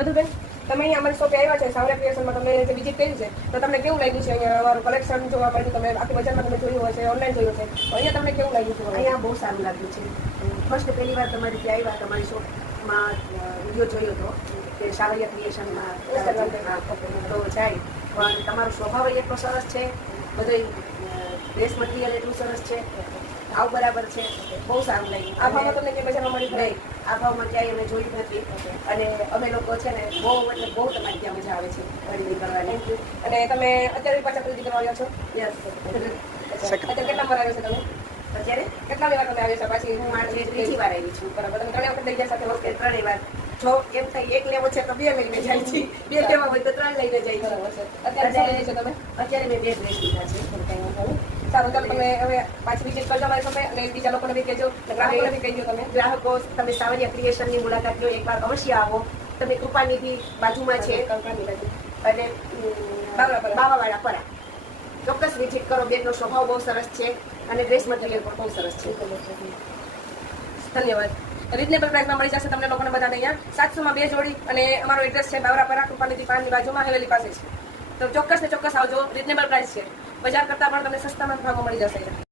મધુબેન, તમે અહીંયા અમારી શોપે આવ્યા છે સાવરિયા ક્રિએશનમાં, તમે જે વિઝિટ કરી છે તો તમને કેવું લાગ્યું છે? અહીંયા અમારું કલેક્શન જોવા મળ્યું, તમે આખી બજારમાં તમે જોયું હશે, ઓનલાઈન જોયું છે, તો અહીંયા તમને કેવું લાગ્યું છે? અહીંયા બહુ સારું લાગ્યું છે. ફર્સ્ટ પહેલી વાર તમારી ત્યાં આવ્યા, તમારી શોપમાં વિડીયો જોયો હતો કે સાવરિયા ક્રિએશનમાં તો જાય, પણ તમારો સ્વભાવ એટલો સરસ છે, બધું ડ્રેસ મટીરિયલ એટલું સરસ છે, ભાવ બરાબર છે, બહુ સારું લાગ્યું. આ ભાવમાં તમને જે બજારમાં મળી નહીં, આ ભાવમાં ક્યાંય અમે જોયું નથી. અને અમે લોકો છે ને બહુ એટલે બહુ તમારી ત્યાં મજા આવે છે ખરીદી કરવાની. અને તમે અત્યારે પાછા ખરીદી કરવા આવ્યા છો? યસ. અત્યારે કેટલા વાર આવ્યો છે તમે? અત્યારે કેટલા વાર તમે આવ્યા છો? પાછી હું આજે ત્રીજી વાર આવી છું. બરાબર, તમે ત્રણેય વખત લઈ ગયા સાથે ઓકે, ત્રણેય વાર. જો એમ થાય એક લેવો છે તો બે લઈને જાય છે, બે લેવા હોય તો ત્રણ લઈને જાય છે. બરાબર છે. અત્યારે શું લઈ છો તમે? અત્યારે મેં બે ડ્રેસ લીધા છે. સારું, ચાલો તમે હવે પાછી વિઝિટ કરજો અમારી શોપે, અને બીજા લોકોને બી કહેજો, ગ્રાહકોને બી કહી દો. તમે ગ્રાહકો, તમે સાવરિયા ક્રિએશનની મુલાકાત લો, એકવાર અવશ્ય આવો. તમે કૃપાનિધિ બાજુમાં છે અને બાવાવાળા પરા, ચોક્કસ વિઝિટ કરો. બેનનો સ્વભાવ બહુ સરસ છે અને ડ્રેસ મટીરિયલ પણ બહુ સરસ છે. ધન્યવાદ. રીઝનેબલ પ્રાઇસમાં મળી જશે તમને લોકોને બધાને અહીંયા 700 માં 2 જોડી. અને અમારો એડ્રેસ છે બાવરાપરા, કૃપાનિધિ પાનની બાજુમાં, હવેલી પાસે છે. તો ચોક્કસ ને ચોક્કસ આવજો. રીઝનેબલ પ્રાઇસ છે, બજાર કરતાં પણ તમને સસ્તામાં ભાવમાં મળી જશે.